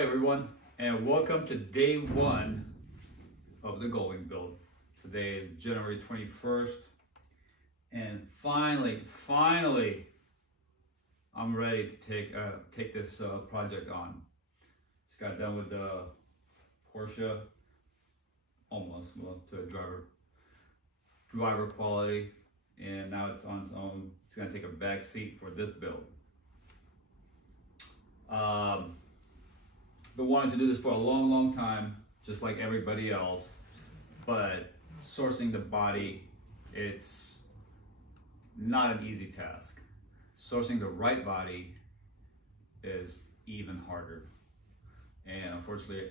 Hi everyone, and welcome to day one of the Gullwing build. Today is January 21st, and finally, I'm ready to take this project on. Just got done with the Porsche, almost, well, to a driver quality, and now it's on its own. It's gonna take a back seat for this build. Been wanting to do this for a long time, just like everybody else, but sourcing the body, it's not an easy task. Sourcing the right body is even harder. And unfortunately,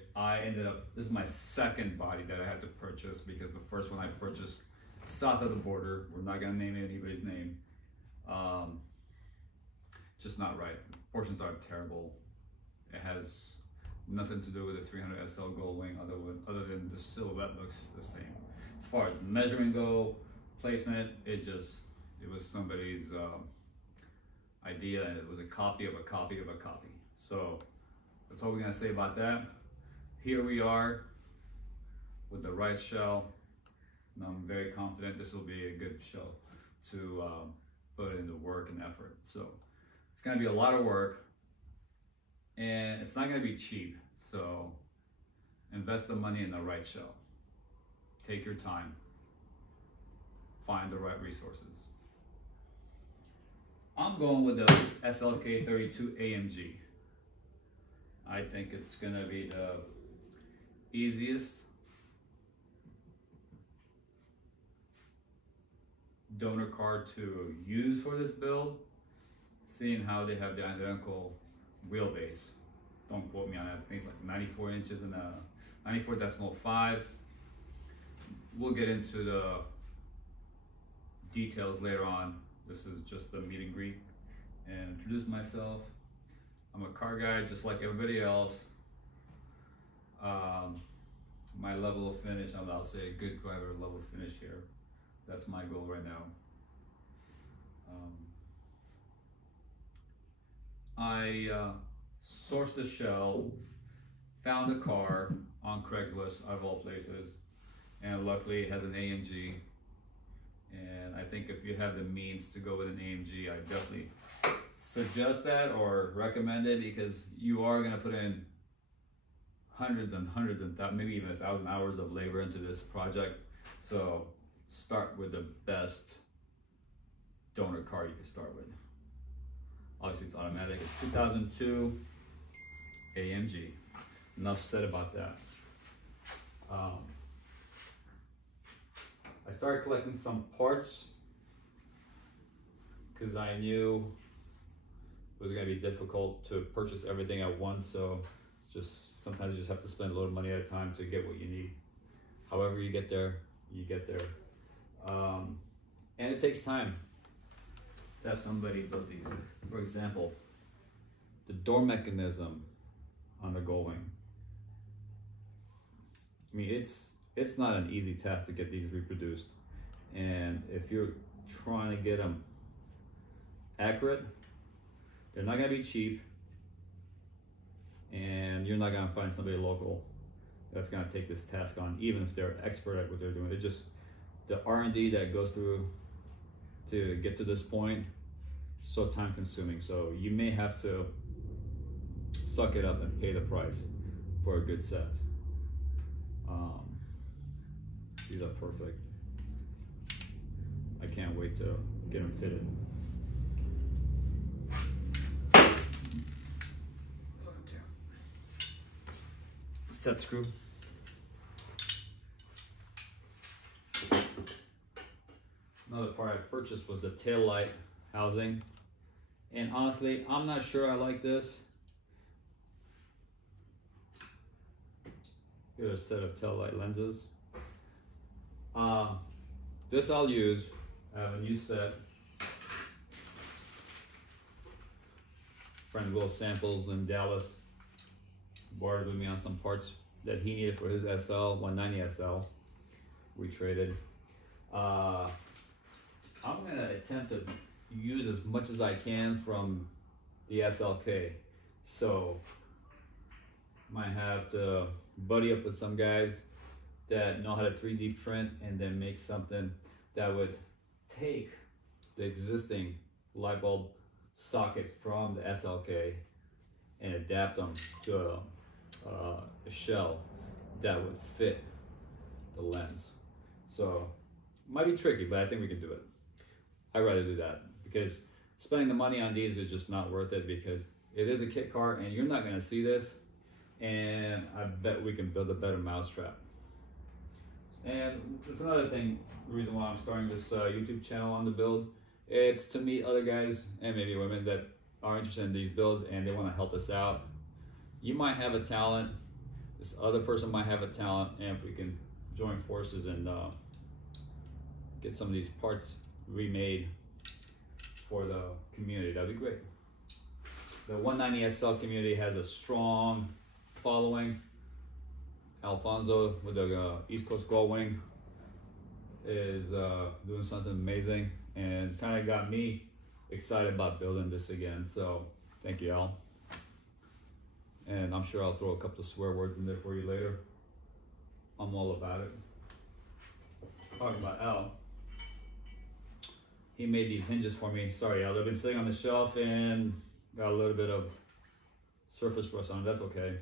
this is my second body that I had to purchase, because the first one I purchased south of the border, we're not gonna name anybody's name, just not right. Portions are terrible. It has nothing to do with the 300 SL Gullwing other than the silhouette looks the same. As far as measuring go, placement, it was somebody's idea, and it was a copy of a copy of a copy. So that's all we're gonna say about that. Here we are with the right shell, and I'm very confident this will be a good shell to put into work and effort. So it's gonna be a lot of work, and it's not gonna be cheap. So invest the money in the right shell. Take your time. Find the right resources. I'm going with the SLK32 AMG. I think it's gonna be the easiest donor card to use for this build, seeing how they have the identical wheelbase. Don't quote me on that. I think it's like 94 inches and a 94.5. We'll get into the details later on. This is just a meet and greet and introduce myself. I'm a car guy just like everybody else. My level of finish, I'll say a good driver level of finish here. That's my goal right now. I sourced the shell, found a car on Craigslist of all places, and luckily it has an AMG. And I think if you have the means to go with an AMG, I definitely suggest that or recommend it, because you are going to put in hundreds and maybe even 1,000 hours of labor into this project. So start with the best donor car you can start with. Obviously it's automatic. It's 2002 AMG. Enough said about that. I started collecting some parts because I knew it was going to be difficult to purchase everything at once. So it's just sometimes you just have to spend a little money at a time to get what you need. However you get there, you get there. And it takes time to have somebody build these. For example, the door mechanism on the Gullwing. I mean, it's not an easy task to get these reproduced. And if you're trying to get them accurate, they're not gonna be cheap, and you're not gonna find somebody local that's gonna take this task on, even if they're expert at what they're doing. It just, the R&D that goes through to get to this point, so time consuming. So you may have to suck it up and pay the price for a good set. These are perfect. I can't wait to get them fitted. Set screw. Another part I purchased was the tail light housing, and honestly, I'm not sure I like this. Here's a set of tail light lenses. This I'll use. I have a new set. Friend Will Samples in Dallas borrowed with me on some parts that he needed for his SL 190 SL. We traded. I'm gonna attempt to use as much as I can from the SLK. So Might have to buddy up with some guys that know how to 3D print and then make something that would take the existing light bulb sockets from the SLK and adapt them to a shell that would fit the lens. So might be tricky, but I think we can do it. I'd rather do that because spending the money on these is just not worth it, because it is a kit car and you're not gonna see this, and I bet we can build a better mousetrap. And it's another thing, the reason why I'm starting this YouTube channel on the build. It's to meet other guys and maybe women that are interested in these builds and they want to help us out. You might have a talent, this other person might have a talent, and if we can join forces and get some of these parts remade for the community, that'd be great. The 190 SL community has a strong following. Alfonso with the East Coast Gullwing is doing something amazing and kind of got me excited about building this again. So thank you, Al. And I'm sure I'll throw a couple of swear words in there for you later. I'm all about it. Talking about Al, he made these hinges for me. Sorry, Al, they've been sitting on the shelf and got a little bit of surface rust on them. That's okay.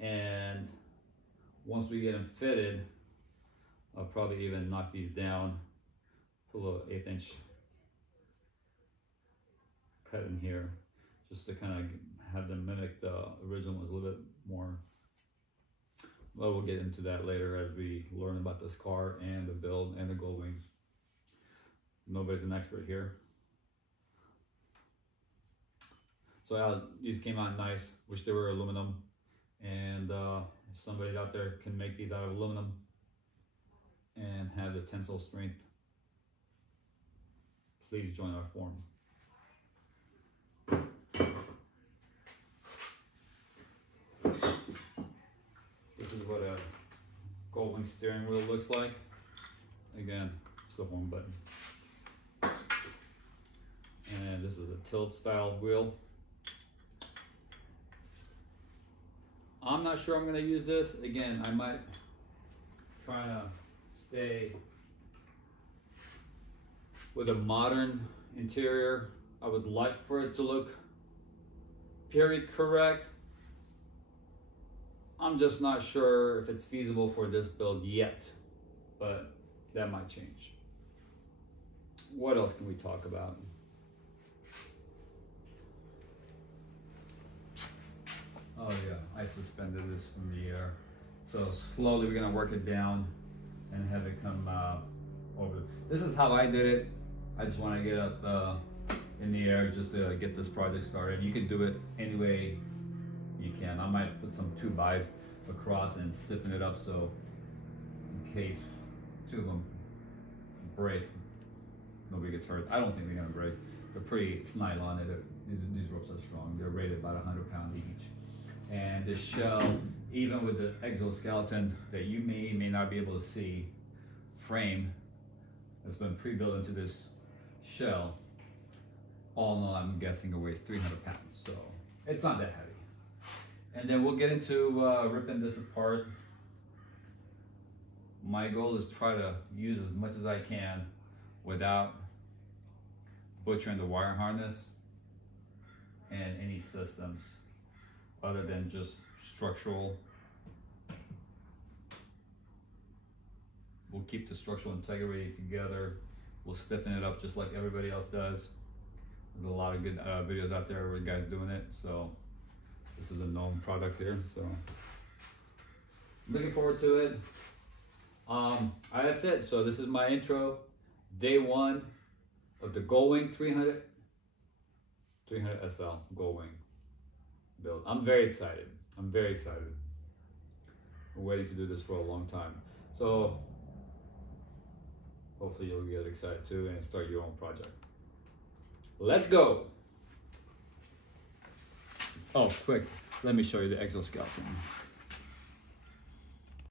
And once we get them fitted, I'll probably even knock these down, put a little 1/8 inch cut in here, just to kind of have them mimic the original ones a little bit more. Well, we'll get into that later as we learn about this car and the build and the Gullwings. Nobody's an expert here. So these came out nice. Wish they were aluminum. And if somebody out there can make these out of aluminum and have the tensile strength, please join our forum. This is what a Gullwing steering wheel looks like. Again, it's the home button. And this is a tilt style wheel. I'm not sure I'm going to use this. Again, I might try to stay with a modern interior. I would like for it to look period correct. I'm just not sure if it's feasible for this build yet, but that might change. What else can we talk about? Oh yeah, I suspended this from the air. So slowly we're gonna work it down and have it come over. This is how I did it. I just wanna get up in the air just to get this project started. You can do it any way you can. I might put some 2x across and stiffen it up so in case 2 of them break, nobody gets hurt. I don't think they're gonna break. They're pretty, it's nylon. These ropes are strong. They're rated about 100 pounds each. And this shell, even with the exoskeleton that you may not be able to see, frame that's been pre-built into this shell, all in all, I'm guessing it weighs 300 pounds. So it's not that heavy. And then we'll get into ripping this apart. My goal is to try to use as much as I can without butchering the wire harness and any systems other than just structural. We'll keep the structural integrity together. We'll stiffen it up just like everybody else does. There's a lot of good videos out there with guys doing it. So this is a known product here. So I'm looking forward to it. That's it. So this is my intro. Day 1 of the Gullwing 300 SL Gullwing build. I'm very excited. I'm very excited. I'm waiting to do this for a long time. So hopefully you'll get excited too and start your own project. Let's go. Oh, quick. Let me show you the exoskeleton.